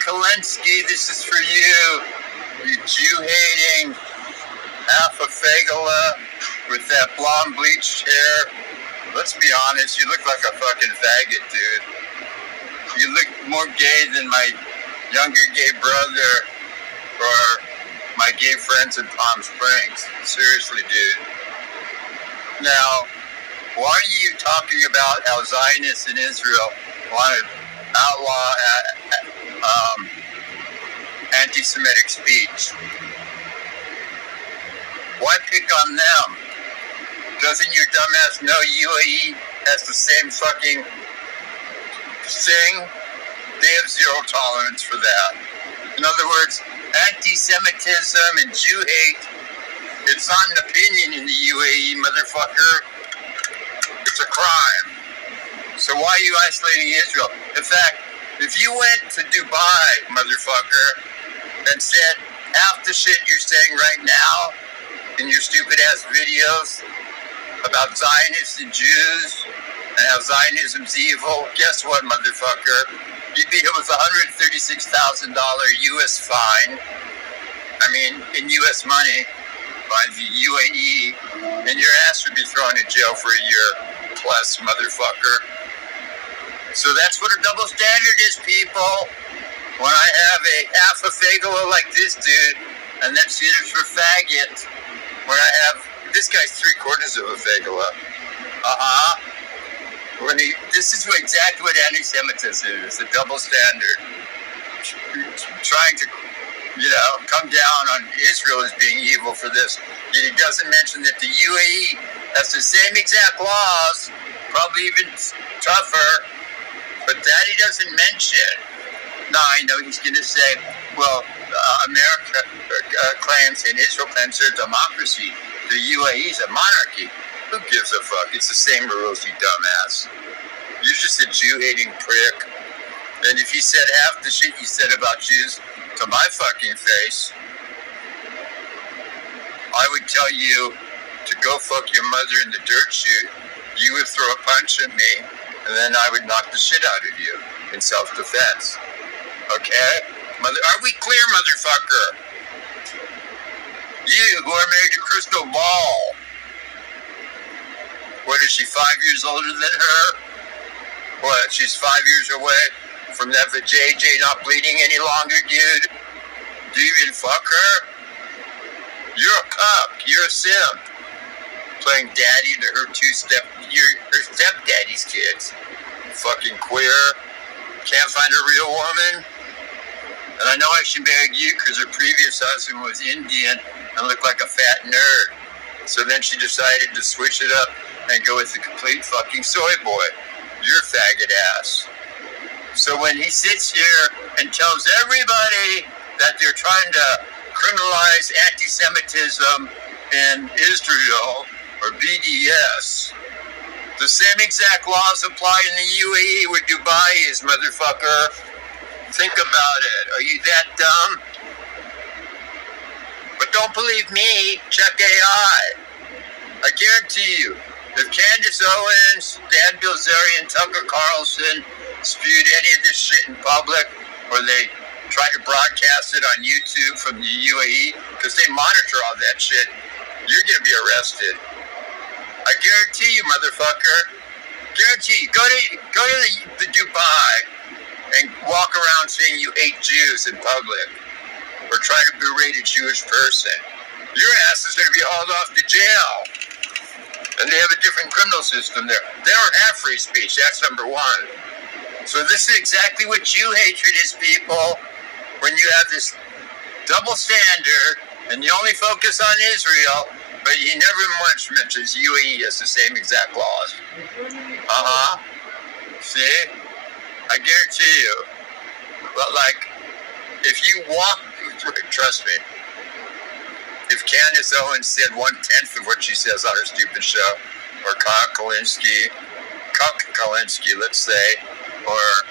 Kuck Kulinski, this is for you. You Jew-hating alpha-fagula with that blonde bleached hair. Let's be honest, you look like a fucking faggot, dude. You look more gay than my younger gay brother or my gay friends in Palm Springs. Seriously, dude. Now, why are you talking about how Zionists in Israel want to outlaw anti-Semitic speech? Why pick on them? Doesn't your dumbass know UAE has the same fucking thing? They have zero tolerance for that. In other words, anti-Semitism and Jew hate, it's not an opinion in the UAE, motherfucker. It's a crime. So why are you isolating Israel? In fact, if you went to Dubai, motherfucker, and said half the shit you're saying right now in your stupid ass videos about Zionists and Jews and how Zionism's evil, guess what, motherfucker? You'd be hit with a $136,000 U.S. fine. I mean, in U.S. money by the UAE, and your ass would be thrown in jail for a year plus, motherfucker. So that's what a double standard is, people. When I have a half a fagula like this dude, and that's it for faggot, when I have, this guy's 3/4 of a fagula. This is exactly what anti-Semitism is, a double standard. Trying to, come down on Israel as being evil for this. Yet he doesn't mention that the UAE has the same exact laws, probably even tougher, but that he doesn't mention. Now, I know he's going to say, well, America claims and Israel claims they're a democracy. The UAE is a monarchy. Who gives a fuck? It's the same rules, you dumbass. You're just a Jew-hating prick. And if you said half the shit you said about Jews to my fucking face, I would tell you to go fuck your mother in the dirt chute. You would throw a punch at me, and then I would knock the shit out of you in self-defense. Okay? Are we clear, motherfucker? You who are married to Crystal Ball. What, is she 5 years older than her? What, she's 5 years away from that vajayjay not bleeding any longer, dude? Do you even fuck her? You're a cuck. You're a simp. Playing daddy to her her stepdaddy's kids. Fucking queer. Can't find a real woman. And I know I she married you because her previous husband was Indian and looked like a fat nerd. So then she decided to switch it up and go with the complete fucking soy boy. You're faggot ass. So when he sits here and tells everybody that they're trying to criminalize anti-Semitism in Israel or BDS, the same exact laws apply in the UAE where Dubai is, motherfucker. Think about it. Are you that dumb? But don't believe me. Check AI. I guarantee you, if Candace Owens, Dan Bilzerian, Tucker Carlson spewed any of this shit in public, or they try to broadcast it on YouTube from the UAE, because they monitor all that shit, you're going to be arrested. I guarantee you, motherfucker. Guarantee you. Go to the Dubai and walk around saying you hate Jews in public, or try to berate a Jewish person. Your ass is going to be hauled off to jail. And they have a different criminal system there. They don't have free speech. That's number one. So this is exactly what Jew hatred is, people. When you have this double standard, and you only focus on Israel, but you never once mentions UAE has the same exact laws. See? I guarantee you. But if you walk, trust me, if Candace Owens said 1/10 of what she says on her stupid show, or Kuck Kulinski, let's say, or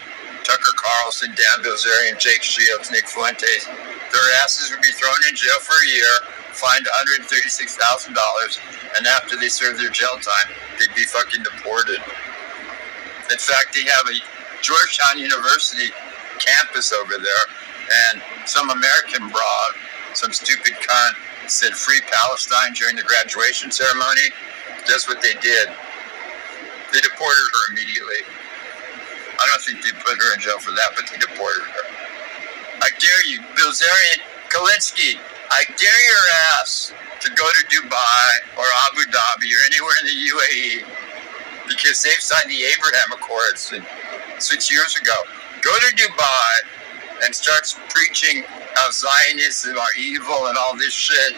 Tucker Carlson, Dan Bilzerian, Jake Shields, Nick Fuentes, their asses would be thrown in jail for a year, fined $136,000, and after they serve their jail time, they'd be fucking deported. In fact, they have a Georgetown University campus over there, and some American broad, some stupid cunt, said free Palestine during the graduation ceremony. That's what they did. They deported her immediately. I don't think they put her in jail for that, but they deported her. I dare you, Bilzerian Kulinski, I dare your ass to go to Dubai or Abu Dhabi or anywhere in the UAE, because they've signed the Abraham Accords 6 years ago. Go to Dubai and start preaching how Zionists are evil and all this shit,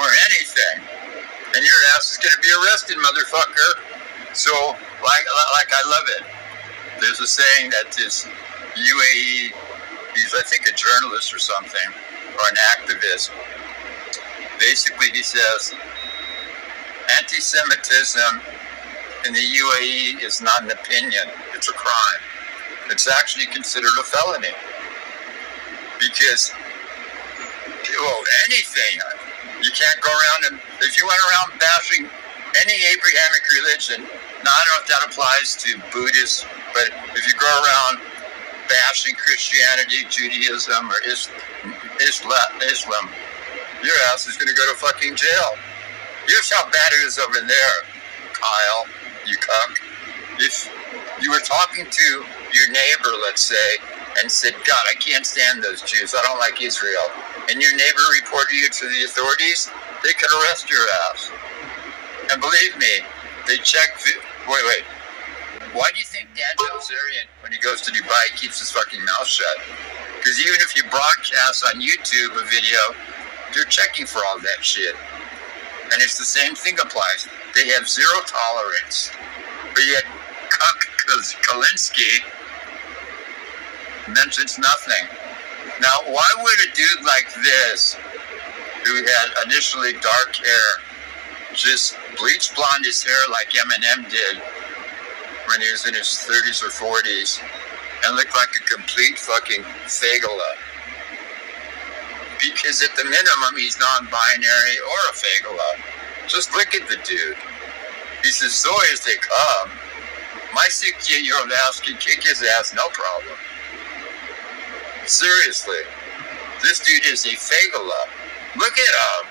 or anything, and your ass is going to be arrested, motherfucker. So, like I love it. There's a saying that this UAE, he's I think a journalist or something, or an activist. Basically, he says, anti-Semitism in the UAE is not an opinion, it's a crime. It's actually considered a felony. Because, well, anything, you can't go around and, if you went around bashing any Abrahamic religion, now I don't know if that applies to Buddhists, but if you go around bashing Christianity, Judaism, or Islam, your ass is going to go to fucking jail. Here's how bad it is over there, Kyle, you cuck. If you were talking to your neighbor, let's say, and said, God, I can't stand those Jews, I don't like Israel, and your neighbor reported you to the authorities, they could arrest your ass. And believe me, they check, wait, why do you think Dan Bilzerian, when he goes to Dubai, keeps his fucking mouth shut? Because even if you broadcast on YouTube a video, they're checking for all that shit. And it's the same thing applies. They have zero tolerance. But yet, Kuck Kulinski mentions nothing. Now, why would a dude like this, who had initially dark hair, just bleach blonde his hair like Eminem did when he was in his 30s or 40s, and look like a complete fucking fagala? Because at the minimum, he's non-binary or a fagala. Just look at the dude. He's as Zoe as they come. My 68-year-old ass can kick his ass, no problem. Seriously. This dude is a fagala. Look at him.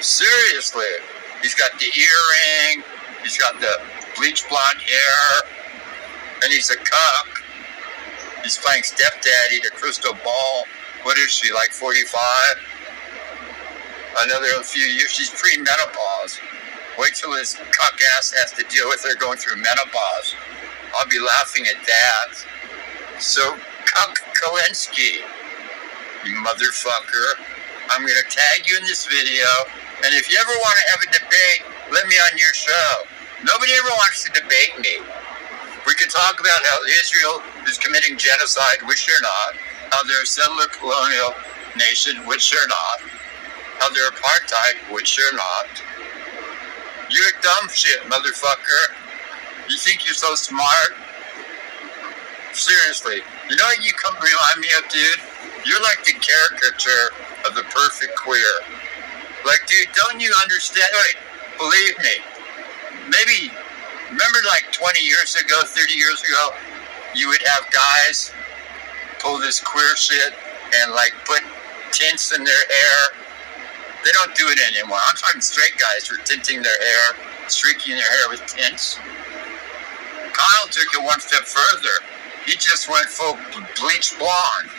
Seriously. He's got the earring, he's got the bleach blonde hair, and he's a cuck. He's playing stepdaddy to Crystal Ball. What is she, like 45? Another few years, she's pre-menopause. Wait till his cuck ass has to deal with her going through menopause. I'll be laughing at that. So, Kuck Kulinski, you motherfucker, I'm going to tag you in this video, and if you ever want to have a debate, let me on your show. Nobody ever wants to debate me. We can talk about how Israel is committing genocide, which they're not, how they're a settler colonial nation, which they're not, how they're apartheid, which they're not. You're dumb shit, motherfucker. You think you're so smart? Seriously. You know what you come remind me of, dude? You're like the caricature of the perfect queer. Like, dude, don't you understand? Wait, believe me. Maybe, remember like 20 years ago, 30 years ago, you would have guys pull this queer shit and like put tints in their hair. They don't do it anymore. I'm talking straight guys who are tinting their hair, streaking their hair with tints. Kyle took it one step further. He just went full bleach blonde.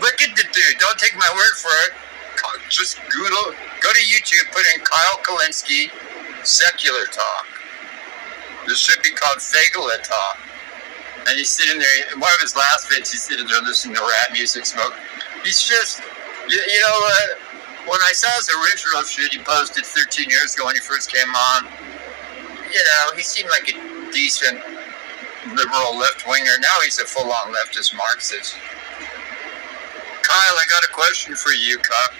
Look at the dude. Don't take my word for it. Just Google, go to YouTube, put in Kyle Kulinski SecularTalk. This should be called Fagala-Talk. And he's sitting there, in one of his last bits, he's sitting there listening to rap music, smoke. He's just, you know what? When I saw his original shit he posted 13 years ago when he first came on, you know, he seemed like a decent liberal left-winger. Now he's a full-on leftist Marxist. Kyle, I got a question for you, Kuck.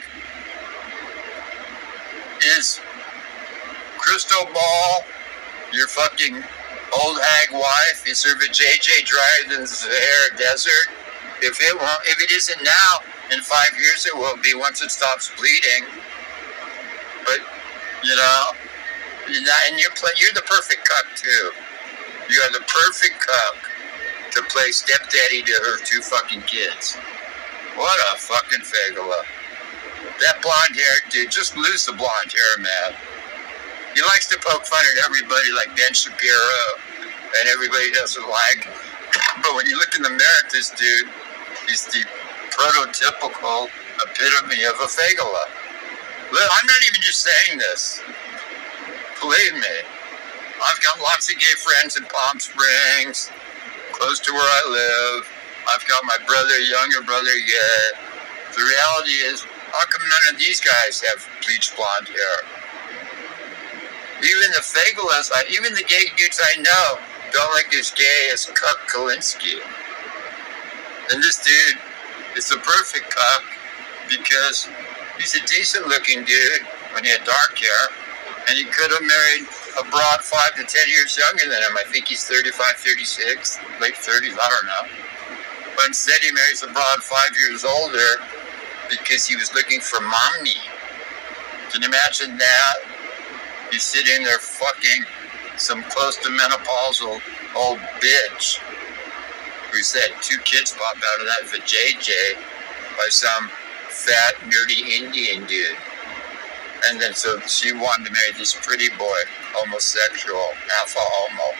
Is Crystal Ball your fucking old hag wife? Is her vajayjay drier than Sahara Desert? If it isn't now, in 5 years it will be once it stops bleeding. But, you know, and you're the perfect cuck too. You are the perfect cuck. to play stepdaddy to her 2 fucking kids. What a fucking fagula. That blonde hair, dude, just lose the blonde hair, man. He likes to poke fun at everybody like Ben Shapiro, and everybody doesn't like. But when you look in the mirror at this dude, he's the prototypical epitome of a fagula. Look, I'm not even just saying this. Believe me. I've got lots of gay friends in Palm Springs, close to where I live. I've got my brother, younger brother, yeah. The reality is, how come none of these guys have bleached blonde hair? Even the fagulas, even the gay dudes I know, don't look as gay as Kuck Kulinski. And this dude is the perfect cuck because he's a decent looking dude when he had dark hair, and he could have married a broad 5 to 10 years younger than him. I think he's 35, 36, late 30s, I don't know. But instead he marries a broad 5 years older because he was looking for mommy. Can you imagine that? He's sitting there fucking some close to menopausal old bitch who said 2 kids popped out of that vajayjay by some fat, nerdy Indian dude. And then so she wanted to marry this pretty boy, homosexual, alpha homo.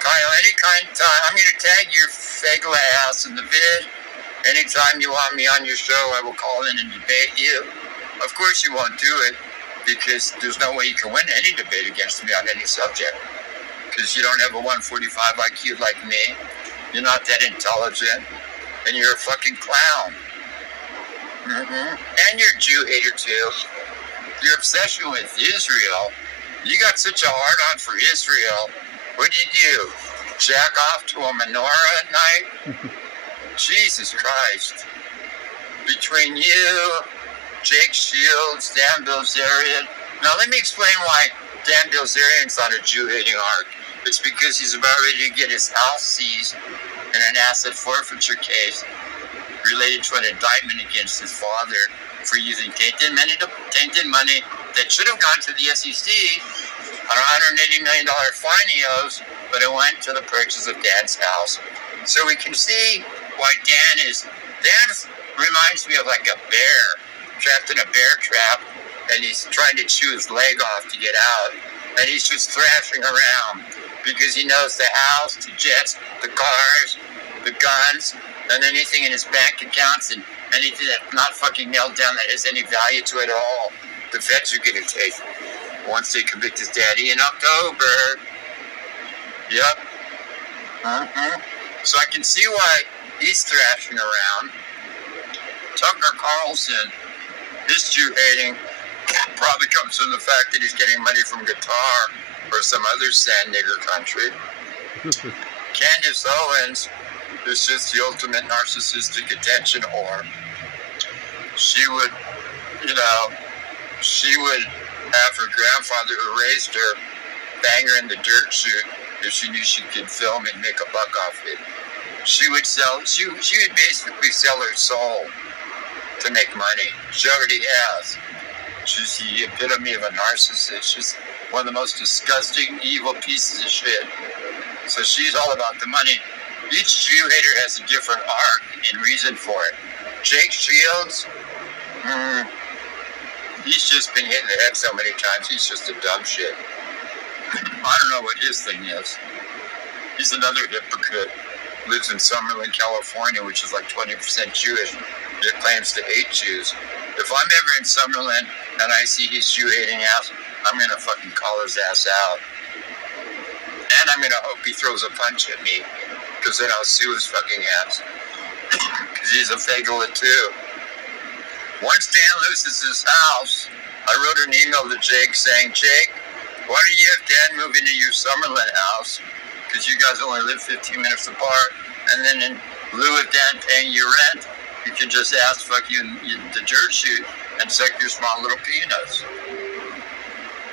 Kyle, any time, I'm going to tag your fagula ass in the vid. Anytime you want me on your show, I will call in and debate you. Of course you won't do it, because there's no way you can win any debate against me on any subject. Because you don't have a 145 IQ like me. You're not that intelligent. And you're a fucking clown. And you're a Jew hater too. Your obsession with Israel. You got such a hard-on for Israel. What do? Jack off to a menorah at night? Jesus Christ. Between you, Jake Shields, Dan Bilzerian. Now let me explain why Dan Bilzerian's on a Jew-hating arc. It's because he's about ready to get his house seized in an asset forfeiture case related to an indictment against his father for using tainted money that should have gone to the SEC on a $180 million fine he owes, but it went to the purchase of Dan's house. So we can see why Dan reminds me of like a bear trapped in a bear trap, and he's trying to chew his leg off to get out, and he's just thrashing around because he knows the house, the jets, the cars, the guns, and anything in his bank accounts and anything that's not fucking nailed down that has any value to it at all, the feds are going to take once they convict his daddy in October. Yep. So I can see why he's thrashing around. Tucker Carlson, his Jew hating probably comes from the fact that he's getting money from Qatar or some other sand nigger country. Candace Owens is just the ultimate narcissistic attention whore. She would have her grandfather who raised her bang her in the dirt chute if she knew she could film and make a buck off it. She would basically sell her soul to make money. She already has. She's the epitome of a narcissist. She's one of the most disgusting, evil pieces of shit. So she's all about the money. Each Jew hater has a different arc and reason for it. Jake Shields, he's just been hit in the head so many times, he's just a dumb shit. I don't know what his thing is. He's another hypocrite. Lives in Summerlin, California, which is like 20% Jewish, yet claims to hate Jews. If I'm ever in Summerlin and I see his Jew-hating ass, I'm going to fucking call his ass out. And I'm going to hope he throws a punch at me, because then I'll sue his fucking ass. Because he's a fagula too. Once Dan loses his house, I wrote an email to Jake saying, Jake, why don't you have Dan move into your Summerlin house? Because you guys only live 15 minutes apart. And then in lieu of Dan paying your rent, you can just ask fuck you the dirt chute and suck your small little penis.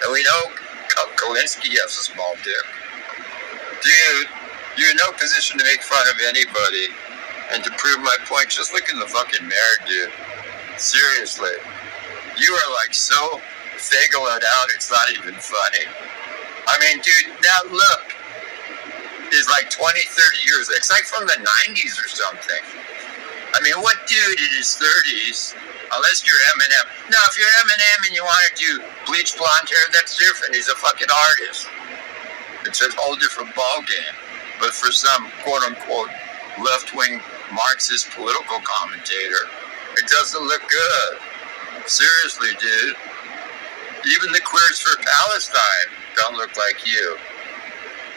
And we know Kuck Kulinski has a small dick. Dude, you're in no position to make fun of anybody. And to prove my point, just look in the fucking mirror, dude. Seriously. You are like so faguled out, it's not even funny. I mean, dude, now look. is like 20, 30 years. It's like from the 90s or something. I mean, what dude in his 30s, unless you're Eminem. Now, if you're Eminem and you want to do bleach blonde hair, that's different. He's a fucking artist. It's a whole different ballgame. But for some quote-unquote left-wing Marxist political commentator, it doesn't look good. Seriously, dude. Even the queers for Palestine don't look like you.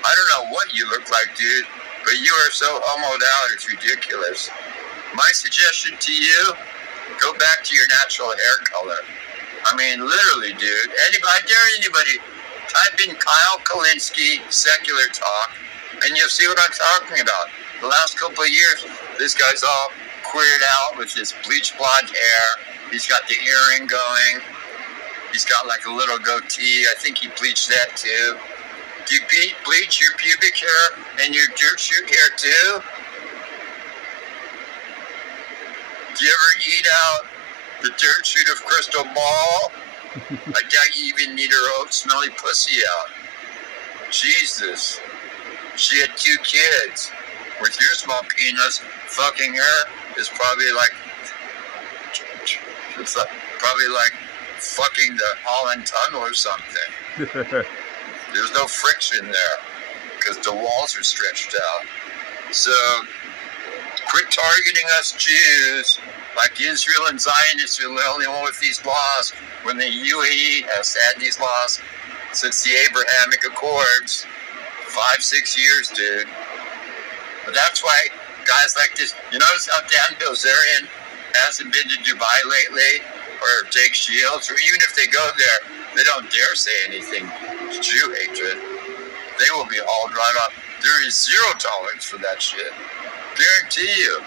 I don't know what you look like, dude, but you are so homoed out, it's ridiculous. My suggestion to you, go back to your natural hair color. I mean, literally, dude. I dare anybody, type in Kuck Kulinski SecularTalk, and you'll see what I'm talking about. The last couple of years, this guy's all queered out with his bleach blonde hair. He's got the earring going. He's got like a little goatee. I think he bleached that too. Do you bleach your pubic hair and your dirt shoot hair too? Do you ever eat out the dirt shoot of Crystal Ball? I doubt you even need her old smelly pussy out. Jesus. She had 2 kids. With your small penis, fucking her is probably like, it's like, probably like fucking the Holland Tunnel or something. There's no friction there because the walls are stretched out. So quit targeting us Jews like Israel and Zionists are the only one with these laws when the UAE has had these laws since the Abrahamic Accords. 5-6 years, dude. But that's why guys like this, you notice how Dan Bilzerian hasn't been to Dubai lately, or Jake Shields, or even if they go there, they don't dare say anything Jew hatred. They will be hauled right off. There is zero tolerance for that shit. Guarantee you.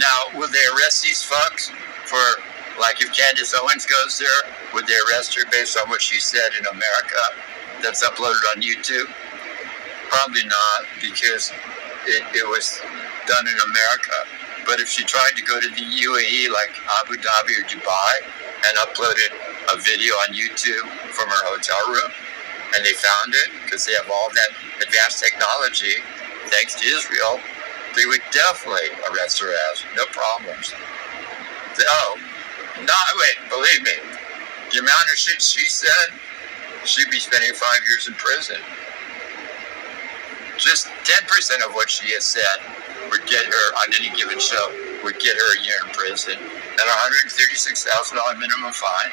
Now, will they arrest these fucks for, like, if Candace Owens goes there, would they arrest her based on what she said in America that's uploaded on YouTube? Probably not, because it was done in America. But if she tried to go to the UAE, like Abu Dhabi or Dubai, and uploaded a video on YouTube from her hotel room, and they found it, because they have all that advanced technology, thanks to Israel, they would definitely arrest her ass. No problems. Believe me, the amount of shit she said, she'd be spending 5 years in prison. Just 10% of what she has said would get her, on any given show, would get her a year in prison and a $136,000 minimum fine,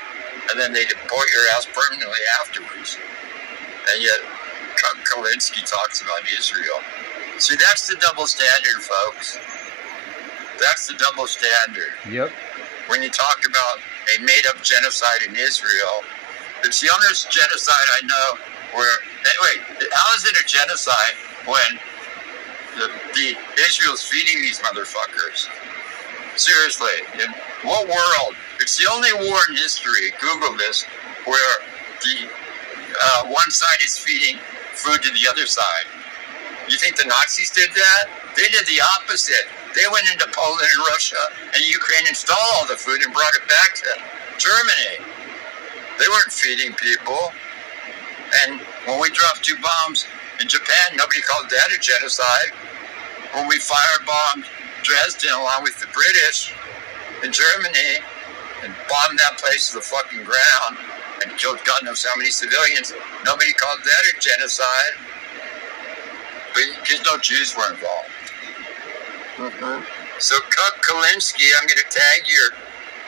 and then they deport your ass permanently afterwards. And yet, Kuck Kulinski talks about Israel. See, that's the double standard, folks. That's the double standard. Yep. When you talk about a made-up genocide in Israel, it's the only genocide I know where, anyway, how is it a genocide when the Israel's feeding these motherfuckers? Seriously, in what world? It's the only war in history, Google this, where the one side is feeding food to the other side. You think the Nazis did that? They did the opposite. They went into Poland and Russia and Ukraine and stole all the food and brought it back to Germany. They weren't feeding people. And when we dropped 2 bombs in Japan, nobody called that a genocide. When we firebombed Dresden along with the British in Germany and bombed that place to the fucking ground and killed God knows how many civilians, nobody called that a genocide. Because no Jews were involved. So Kuck Kulinski, I'm going to tag your,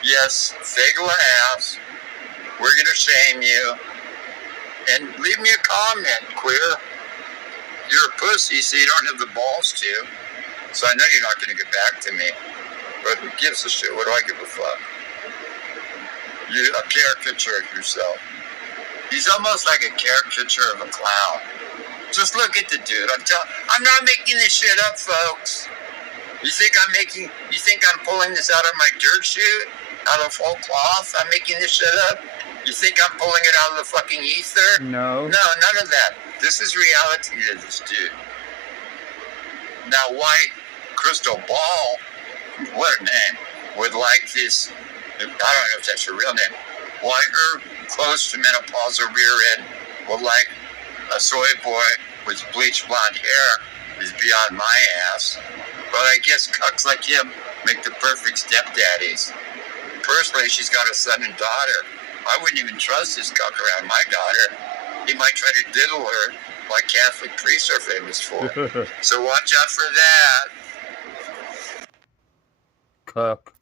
yes, fagula ass. We're going to shame you. And leave me a comment, queer. You're a pussy, so you don't have the balls to. So I know you're not going to get back to me. But who gives a shit? What do I give a fuck? You're a caricature of yourself. He's almost like a caricature of a clown. Just look at the dude. I'm not making this shit up, folks. You think I'm pulling this out of my dirt chute? Out of whole cloth? I'm making this shit up? You think I'm pulling it out of the fucking ether? No. No, none of that. This is reality to this dude. Now, why Crystal Ball, what a name, would like this, I don't know if that's her real name, why her close to menopausal rear end would like a soy boy with bleach blonde hair is beyond my ass. But I guess cucks like him make the perfect stepdaddies. Personally, she's got a son and daughter. I wouldn't even trust this cuck around my daughter. He might try to diddle her like Catholic priests are famous for. So watch out for that. Cuck.